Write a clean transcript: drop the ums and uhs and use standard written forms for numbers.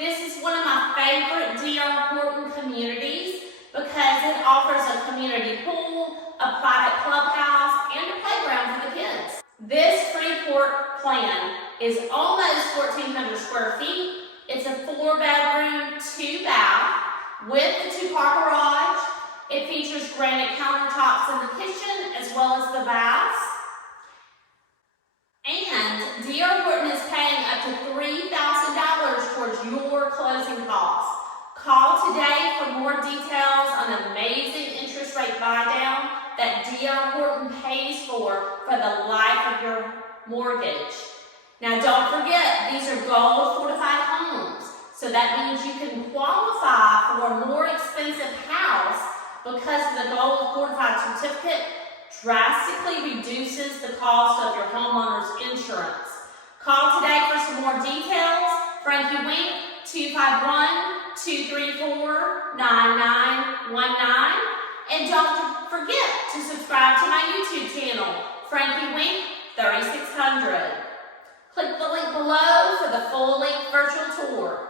This is one of my favorite D.R. Horton communities because it offers a community pool, a private clubhouse, and a playground for the kids. This Freeport plan is almost 1,400 square feet. It's a 4-bedroom, 2-bath with the 2-car garage. It features granite countertops in the kitchen as well as the baths. And D.R. Horton is paying up to $3,000 towards your closing costs. Call today for more details on the amazing interest rate buy-down that D.R. Horton pays for the life of your mortgage. Now don't forget, these are gold fortified homes. So that means you can qualify for a more expensive house because the gold fortified certificate drastically reduces the cost of your homeowner's insurance. Call today for some more details. Frankie Wink, 251-234-9919. And don't forget to subscribe to my YouTube channel, Frankie Wink 3600. Click the link below for the full-length virtual tour.